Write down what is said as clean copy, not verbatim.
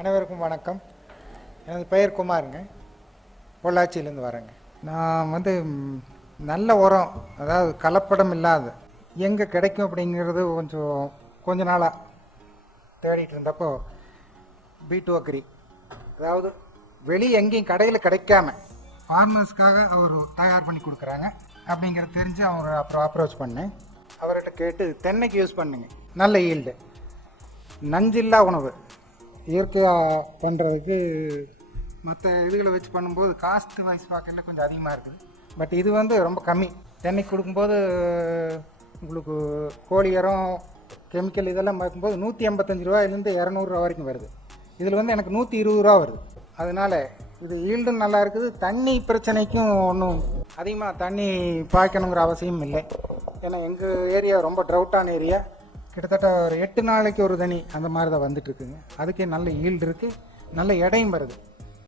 அனைவருக்கும் வணக்கம். எனது பெயர் குமாருங்க. பொள்ளாச்சியிலேருந்து வரேங்க. நான் நல்ல உரம், அதாவது கலப்படம் இல்லாத எங்கே கிடைக்கும் அப்படிங்கிறது கொஞ்ச நாளாக தேடிட்டு இருந்தப்போ பீட்டு அக்ரி, அதாவது வெளியே எங்கேயும் கடையில் கிடைக்காம ஃபார்மர்ஸ்க்காக அவர் தயார் பண்ணி கொடுக்குறாங்க அப்படிங்கிறது தெரிஞ்சு அவங்க அப்புறம் அப்ரோச் பண்ணேன். அவர்கிட்ட கேட்டு தென்னைக்கு யூஸ் பண்ணுங்க, நல்ல ஈல்டு, நஞ்சில்லா உணவு. இயற்கையாக பண்ணுறதுக்கு மற்ற இதுகளை வச்சு பண்ணும்போது காஸ்ட் வைஸ் பார்க்கல கொஞ்சம் அதிகமாக இருக்குது. பட் இது ரொம்ப கம்மி. தென்னைக்கு கொடுக்கும்போது உங்களுக்கு கோழி உரம், கெமிக்கல் இதெல்லாம் பார்க்கும்போது 185 ரூபாயிலேருந்து 200 ரூபா வரைக்கும் வருது. இதில் எனக்கு 120 ரூபா வருது. அதனால் இது ஈல்டும் நல்லா இருக்குது. தண்ணி பிரச்சனைக்கும் ஒன்றும் அதிகமாக தண்ணி பாய்க்கணுங்கிற அவசியம் இல்லை. ஏன்னா எங்கள் ஏரியா ரொம்ப ட்ரவுட்டான ஏரியா. கிட்டத்தட்ட ஒரு 8 நாளைக்கு ஒரு தண்ணி அந்த மாதிரி தான் வந்துட்டுருக்குங்க. அதுக்கே நல்ல ஈல்டு இருக்குது, நல்ல எடையும் வருது.